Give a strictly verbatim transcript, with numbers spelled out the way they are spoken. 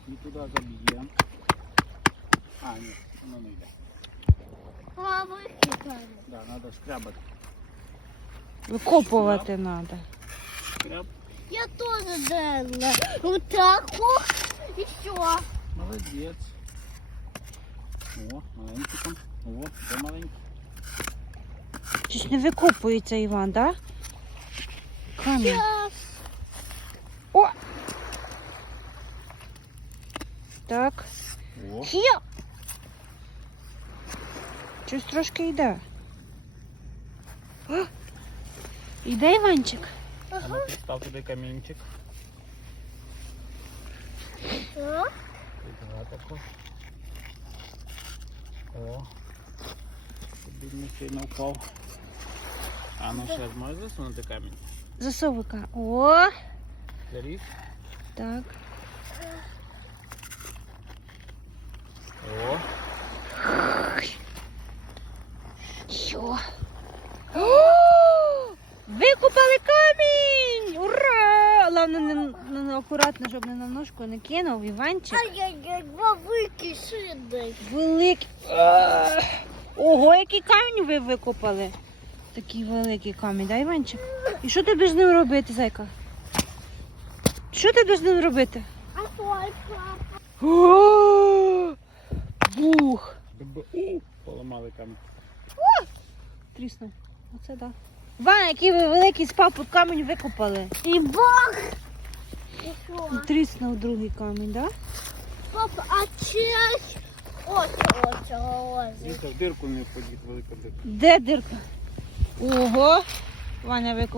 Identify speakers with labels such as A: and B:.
A: І туди заб'ємо. А, ні, воно не йде.
B: А викидали.
A: Да, треба шкрябати.
C: Викопувати треба.
A: Шкряб.
B: Я тоже делала. Вот так вот. И все.
A: Молодець. О, маленький. О, де маленький.
C: Щось не викопується, Іван, так? Да? Камінь.
B: Сейчас.
C: О! Так.
A: О,
C: Є! Щось трошки йде. О! Йде, Іванчик?
A: а ну підстав туди камінчик.
B: Так.
A: Туди тако. О. Щоб він не сильно впав. А ну ще зможеш засунути камінь?
C: Засовука. О!
A: Заріз.
C: Так.
A: О.
C: Що? О! Викопали камінь! Ура! Головне, не, не, не акуратно, щоб не на ножку не кинув, Іванчик.
B: Ай-яй-яй, два викишини.
C: Великий. Е, Ого, який камінь ви викопали. Такий великий камінь, да, Іванчик? І що ти будеш з ним робити, зайка? Що ти будеш з ним робити?
B: А твой папа?
C: О! Бух!
A: О, поламали камінь.
C: Тріснув. Оце да. Ваня, який ви великий з папу камінь викопали.
B: И бог. И
C: І
B: что?
C: тріснув другий камінь, да?
B: Папа, а часть? Ось, ось, ось.
A: Дивіться, в дирку не входить, велика дирка.
C: Де дирка? Ого! Ваня викопав.